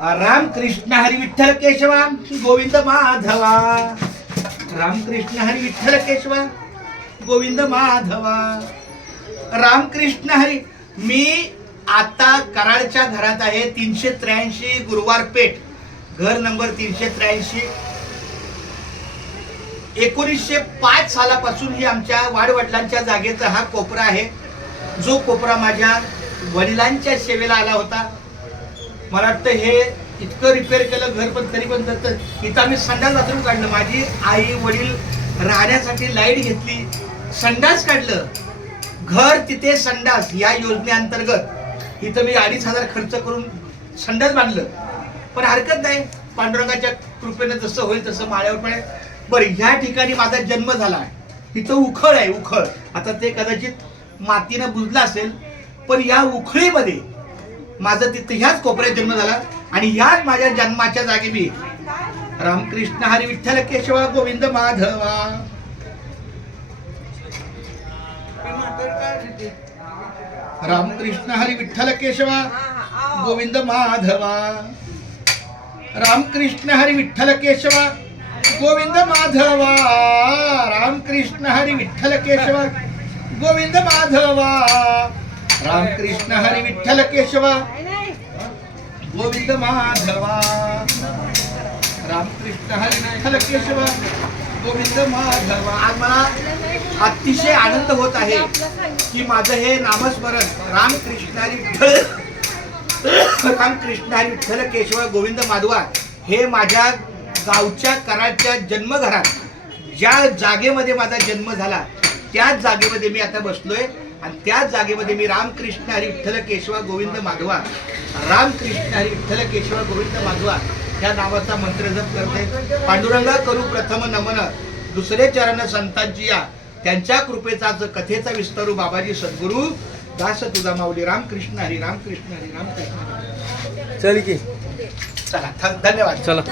रामकृष्ण हरी विठ्ठल केशवा गोविंद माधवा. रामकृष्ण हरी विठ्ठल केशवा गोविंद माधवा. रामकृष्ण हरी मी आता कराडच्या घरात आहे तीनशे त्र्याऐंशी गुरुवार पेठ. घर नंबर तीनशे त्र्याऐंशी. एकोणीसशे पाच सालापासून ही आमच्या वाडवडिलांच्या जागेचा हा कोपरा आहे. जो कोपरा माझ्या वडिलांच्या सेवेला आला होता. मला वाटतं हे इतकं रिपेअर केलं घर पण तरी पण जातं इथं आम्ही संडास बाथरूम काढलं. माझी आई वडील राहण्यासाठी लाइट घेतली. संडास काढलं. घर तिथे संडास या योजनेअंतर्गत. इथं मी अडीच हजार खर्च करून संडास बांधलं. पण हरकत नाही. पांडुरंगाच्या कृपेनं जसं होईल तसं माळ्यावर पण बरं ह्या ठिकाणी माझा जन्म झाला आहे. इथं उखळ आहे उखळ. आता ते कदाचित मातीनं बुजलं असेल पण या उखळीमध्ये माझा तिथं ह्याच कोपऱ्यात जन्म झाला आणि ह्याच माझ्या जन्माच्या जागी मी रामकृष्ण हरी विठ्ठल केशवा गोविंद माधवा. रामकृष्ण हरी विठ्ठल केशवा गोविंद माधवा. रामकृष्ण हरी विठ्ठल केशवा गोविंद माधवा. रामकृष्ण हरी विठ्ठल केशवा गोविंद माधवा. रामकृष्ण हरी विठ्ठल केशवा। गोविंद माधवा। रामकृष्ण हरी विठ्ठल केशवा। गोविंद माधवा। आज मला अतिशय आनंद होत आहे की माझं हे नामस्मरण रामकृष्ण हरी विठ्ठल रामकृष्ण हरी विठ्ठल केशव गोविंद माधवा हे माझ्या गावच्या कराडच्या जन्मघरात ज्या जागेमध्ये माझा जन्म झाला त्याच जागेमध्ये मी आता बसलोय. आणि त्याच जागेमध्ये मी रामकृष्ण हरी विठ्ठल केशवा गोविंद माधवा रामकृष्ण हरी विठ्ठल केशवा गोविंद माधवा या नावाचा मंत्र जप करते. पांडुरंगा करू प्रथम नमन दुसरे चरण संतांची या त्यांच्या कृपेचा ज कथेचा विस्तारू बाबाजी सद्गुरू. दास तुझा माऊली रामकृष्ण हरी रामकृष्ण हरी रामकृष्ण हरी. चल की. चला धन्यवाद. चला.